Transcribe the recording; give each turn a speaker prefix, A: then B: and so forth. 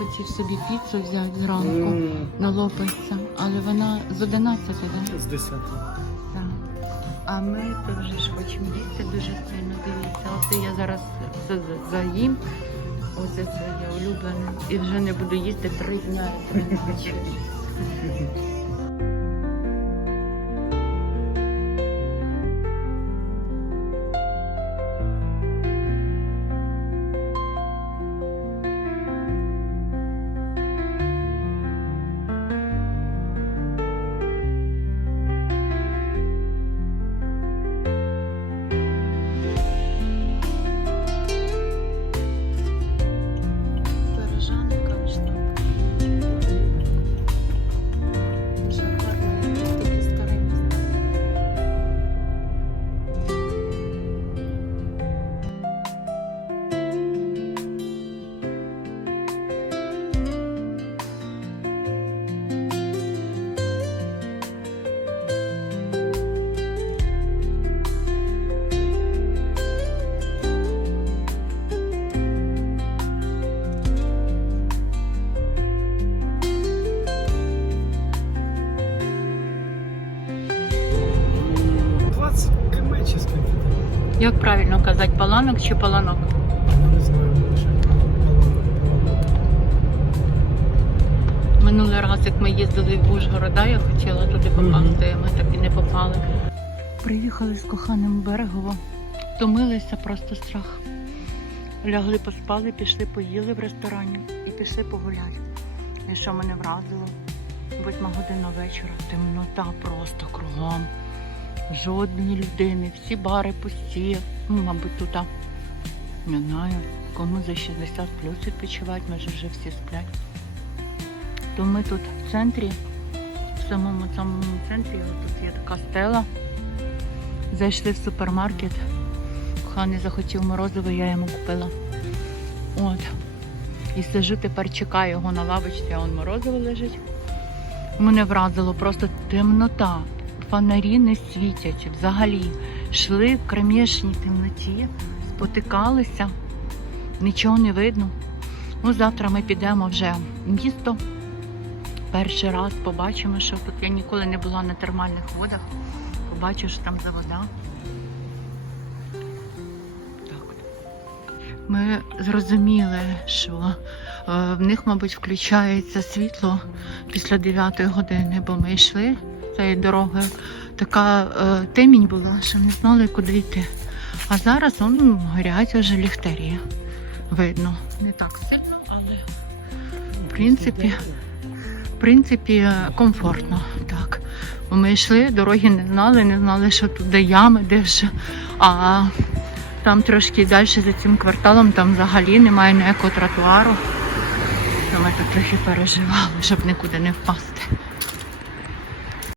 A: Хотів собі піцу взяти зранку,
B: М,
A: налопався, але вона з 11, так?
B: З 10.
A: Так. А ми теж ж хочемо їсти дуже сильно. Дивіться, оце я зараз за- заїм. Оце це я улюблене. І вже не буду їсти три дня і три ночі. Як правильно казати, паланок чи паланок?
B: Ну, не знаю.
A: Минулий раз, як ми їздили в Ужгорода, я хотіла туди попасти, ми так і не попали. Приїхали з коханим берегово, втомилися просто страх. Лягли, поспали, пішли, поїли в ресторані і пішли погуляти. І що мене вразило? Восьма година вечора, темнота просто кругом. Жодної людини, всі бари пусті. Ну, мабуть, тут, не знаю, кому за 60 плюс відпочивати, може вже всі сплять. То ми тут в центрі, в самому самому центрі, тут є така стела. Зайшли в супермаркет. Коханий захотів морозиво, я йому купила. От. І сижу тепер, чекаю його на лавочці, а он морозиво лежить. Мене вразило просто темнота. Фонарі не світять взагалі. Йшли в кромішній темноті, спотикалися, нічого не видно. Ну, завтра ми підемо вже в місто. Перший раз побачимо, що тут я ніколи не була на термальних водах. Побачу, що там за вода. Ми зрозуміли, що е, в них, мабуть, включається світло після 9 години, бо ми йшли цією дорогою. Така е, темінь була, що не знали, куди йти. А зараз он, горять вже ліхтарі. Видно. Не так сильно, але в принципі, в принципі комфортно. Так. Ми йшли, дороги не знали, не знали, що тут де ями, де що. А там трошки далі за цим кварталом там взагалі немає ніякого тротуару. Ми тут трохи переживали, щоб нікуди не впасти.